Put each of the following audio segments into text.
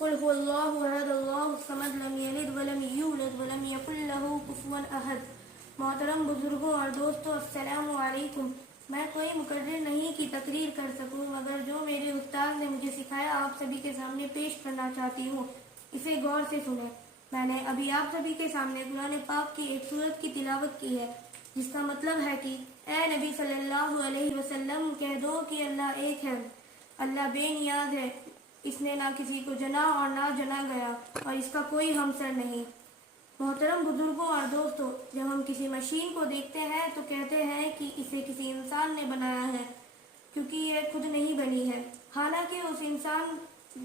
قل هو الله احد اللہ الصمد لم یلد ولم یولد ولم یکن لہ کفوا احد۔ محترم بزرگوں اور دوستوں، السلام علیکم۔ میں کوئی مقرر نہیں کی تقریر کر سکوں، مگر جو میرے استاد نے مجھے سکھایا آپ سبھی کے سامنے پیش کرنا چاہتی ہوں، اسے غور سے سنیں۔ میں نے ابھی آپ سبھی کے سامنے قرآن پاک کی ایک سورت کی تلاوت کی ہے، جس کا مطلب ہے کہ اے نبی صلی اللہ علیہ وسلم کہہ دو کہ اللہ ایک ہے، اللہ بے نیاز ہے، اس نے نہ کسی کو جنا اور نہ جنا گیا، اور اس کا کوئی ہمسر نہیں۔ محترم بزرگوں اور دوستوں، جب ہم کسی مشین کو دیکھتے ہیں تو کہتے ہیں کہ اسے کسی انسان نے بنایا ہے، کیونکہ یہ خود نہیں بنی ہے، حالانکہ اس انسان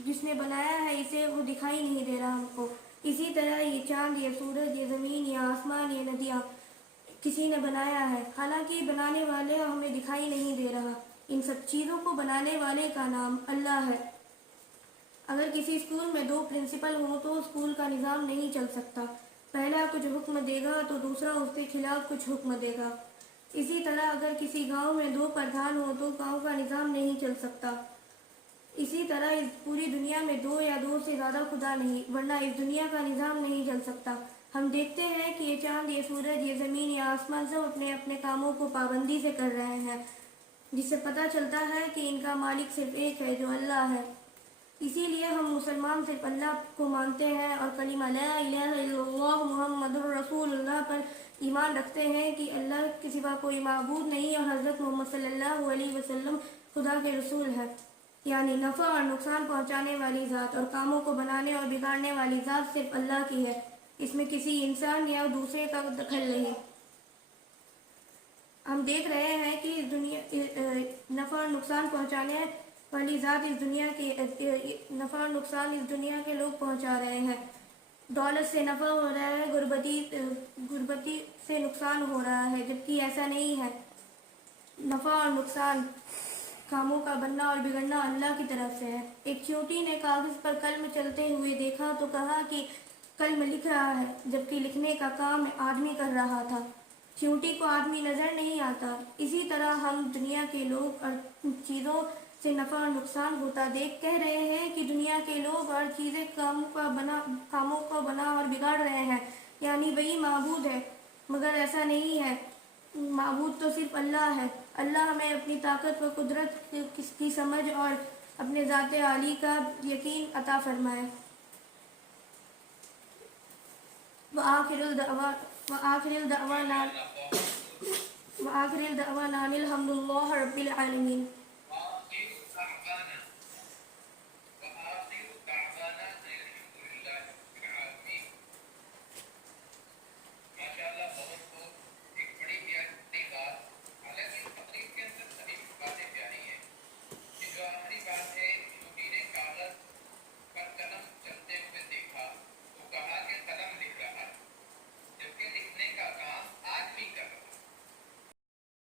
جس نے بنایا ہے اسے وہ دکھائی نہیں دے رہا ہم کو۔ اسی طرح یہ چاند، یہ سورج، یہ زمین، یہ آسمان، یہ ندیاں کسی نے بنایا ہے، حالانکہ بنانے والے ہمیں دکھائی نہیں دے رہا۔ ان سب چیزوں کو بنانے والے کا نام اللہ ہے۔ اگر کسی اسکول میں دو پرنسپل ہوں تو اسکول کا نظام نہیں چل سکتا، پہلا کچھ حکم دے گا تو دوسرا اس کے خلاف کچھ حکم دے گا۔ اسی طرح اگر کسی گاؤں میں دو پردھان ہوں تو گاؤں کا نظام نہیں چل سکتا۔ اسی طرح اس پوری دنیا میں دو یا دو سے زیادہ خدا نہیں، ورنہ اس دنیا کا نظام نہیں چل سکتا۔ ہم دیکھتے ہیں کہ یہ چاند، یہ سورج، یہ زمین، یہ آسمان سب اپنے اپنے کاموں کو پابندی سے کر رہے ہیں، جس سے پتہ چلتا ہے کہ ان کا مالک صرف ایک ہے، جو اللہ ہے۔ اسی لیے ہم مسلمان صرف اللہ کو مانتے ہیں اور کلمہ لا الہ الا اللہ محمد الرسول اللہ پر ایمان رکھتے ہیں کہ اللہ کے سوا کوئی معبود نہیں اور حضرت محمد صلی اللہ علیہ وسلم خدا کے رسول ہے، یعنی نفع اور نقصان پہنچانے والی ذات اور کاموں کو بنانے اور بگاڑنے والی ذات صرف اللہ کی ہے، اس میں کسی انسان یا دوسرے کا دخل نہیں۔ ہم دیکھ رہے ہیں کہ اس دنیا نفع اور نقصان پہنچانے والی ذات اس دنیا کے نفع اور نقصان اس دنیا کے لوگ پہنچا رہے ہیں۔ دولت سے نفع ہو رہا ہے، غربتی سے نقصان ہو رہا ہے، جبکہ ایسا نہیں ہے۔ نفع اور نقصان، کاموں کا بننا اور بگڑنا اللہ کی طرف سے ہے۔ ایک چیونٹی نے کاغذ پر قلم چلتے ہوئے دیکھا تو کہا کہ قلم لکھ رہا ہے، جبکہ لکھنے کا کام آدمی کر رہا تھا۔ چیونٹی کو آدمی نظر نہیں آتا۔ اسی طرح ہم دنیا کے لوگ اور چیزوں سے نفع اور نقصان ہوتا دیکھ کہہ رہے ہیں کہ دنیا کے لوگ اور چیزیں کاموں کو بنا اور بگاڑ رہے ہیں، یعنی وہی معبود ہے، مگر ایسا نہیں ہے۔ معبود تو صرف اللہ ہے۔ اللہ ہمیں اپنی طاقت و قدرت کی سمجھ اور اپنے ذات عالی کا یقین عطا فرمائے۔ وآخر الدعوانا الحمد للہ رب العالمین۔